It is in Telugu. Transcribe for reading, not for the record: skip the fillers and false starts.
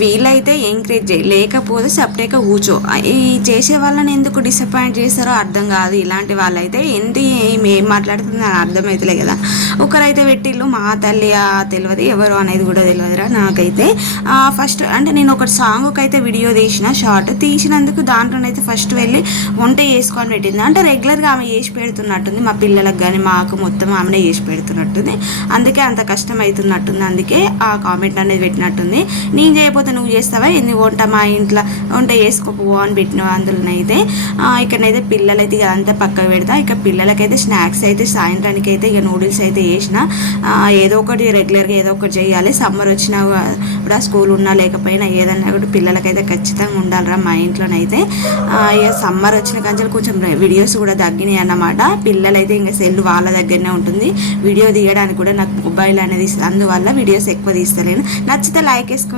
వీళ్ళైతే ఎంకరేజ్ చేయి, లేకపోతే సపరేట్గా కూర్చో. ఈ చేసే వాళ్ళని ఎందుకు డిసప్పాయింట్ చేస్తారో అర్థం కాదు. ఇలాంటి వాళ్ళైతే ఏం మాట్లాడుతుందో నాకు అర్థమవుతలే కదా. ఒకరైతే పెట్టిళ్ళు మా తల్లి తెలియదు, ఎవరు అనేది కూడా తెలియదురా నాకైతే. ఫస్ట్ అంటే నేను ఒక సాంగ్కి అయితే వీడియో తీసిన, షార్ట్ తీసినందుకు దాంట్లోనైతే ఫస్ట్ వెళ్ళి వంట చేసుకొని పెట్టింది. అంటే రెగ్యులర్గా ఆమె చేసి పెడుతున్నట్టుంది, మా పిల్లలకు కానీ మాకు మొత్తం ఆమెనే చేసి పెడుతున్నట్టుంది. అందుకే అంత కష్టం అవుతున్నట్టుంది, అందుకే ఆ కామెంట్ అనేది పెట్టినట్టుంది. నేను చేయకపోతే నువ్వు చేస్తావా ఎన్ని వంట, మా ఇంట్లో వంట చేసుకోపో అని పెట్టినవా. అందులోనైతే ఇక్కడనైతే పిల్లలైతే ఇదంతా పక్కకు పెడతా. ఇక పిల్లలకైతే స్నాక్స్ అయితే సాయంత్రానికి అయితే ఇక నూడిల్స్ అయితే వేసిన. ఏదో ఒకటి రెగ్యులర్గా ఏదో ఒకటి చేయాలి. సమ్మర్ వచ్చినా కూడా స్కూల్ ఉన్నా లేకపోయినా ఏదన్నా కూడా పిల్లలకైతే ఖచ్చితంగా ఉండాలిరా మా ఇంట్లోనైతే. ఇక సమ్మర్ వచ్చిన కంచెలు కొంచెం వీడియోస్ కూడా తగ్గినాయి అన్నమాట. పిల్లలైతే ఇంకా సెల్ వాళ్ళ దగ్గరనే ఉంటుంది. వీడియో తీయడానికి కూడా నాకు మొబైల్ అనేది అందువల్ల వీడియోస్ ఎక్కువ తీస్తలేను. నచ్చితే లైక్ వేసుకోండి.